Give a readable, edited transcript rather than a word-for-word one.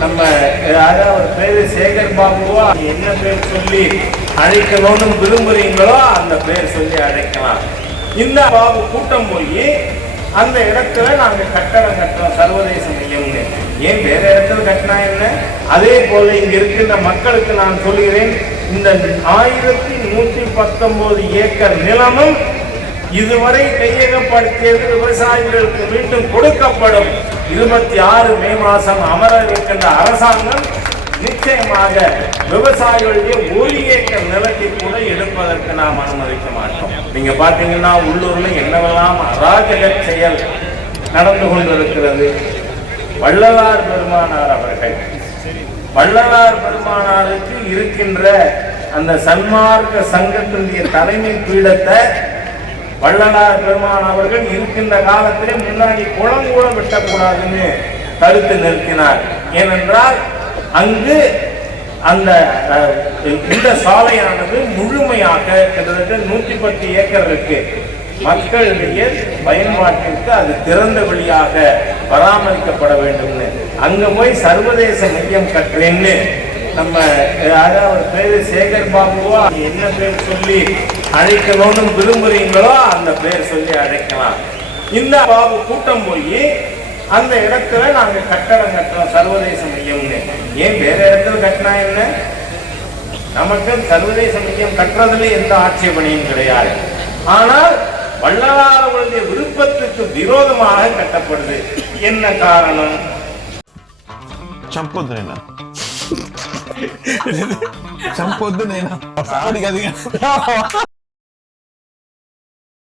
நம்ம அவர் பேரு சேகர் பாபுவா என்ன பேர் சொல்லி அழைக்கணும்னு விரும்புறீங்களோ அந்த பேர் சொல்லி அழைக்கலாம். இந்த பாபு கூட்டம் போய் அந்த இடத்துல நாங்க கட்டடம் கட்டுறோம் சர்வதேச மையம்னு. ஏன் வேற இடத்துல கட்டினா என்ன? அதே போல இங்க இருக்கின்ற மக்களுக்கு நான் சொல்கிறேன், இந்த 1119 ஏக்கர் நிலமும் இதுவரை கையகப்படுத்தியது விவசாயிகளுக்கு மீண்டும் கொடுக்கப்படும். 26 மே மாதம் அமர இருக்கின்ற அரசாங்கம் நிச்சயமாக விவசாயிகளுடைய 1 ஏக்கர் நிலத்தை கூட எடுப்பதற்கு நாம் அனுமதிக்க மாட்டோம். நீங்க பாத்தீங்கன்னா உள்ளூர்ல என்னவெல்லாம் அராஜக செயல் நடந்து கொண்டிருக்கிறது. வள்ளலார் பெருமானார் அவர்கள், வள்ளலார் பெருமானாருக்கு இருக்கின்ற அந்த சன்மார்க்க சங்கத்தினுடைய தலைமை பீடத்தை வள்ளலார் பெருமான் அவர்கள் இருக்கின்ற காலத்திலே முன்னாடி குளம் கூட வெட்டக்கூடாதுன்னு தடுத்து நிறுத்தினார். ஏனென்றால் அங்கு அந்த இந்த சாலையானது முழுமையாக கிட்டத்தட்ட 110 ஏக்கர் இருக்கு. மக்களுடைய பயன்பாட்டிற்கு அது திறந்த வெளியாக பராமரிக்கப்பட வேண்டும்னு அங்க போய் சர்வதேச மையம் கட்டுறேன்னு நம்ம அவர் பேரு சேகர் பாபுவா என்ன பேர் சொல்லி அழைக்கணும்னு விரும்புறீங்களோ அந்த பேர் சொல்லி அழைக்கலாம். இந்த பாபு கூட்டம் போய் அந்த இடத்துல நாங்க கட்டடம் கட்டுறோம் சர்வதேச மையம்னு. ஏன் வேற இடத்துல கட்டினா என்ன? நமக்கு சர்வதேச மையம் கட்டுறதுல எந்த ஆட்சேபனையும் கிடையாது. ஆனால் வள்ளலாருடைய விருப்பத்துக்கு விரோதமாக கட்டப்படுது. என்ன காரணம்? சம்பொத்து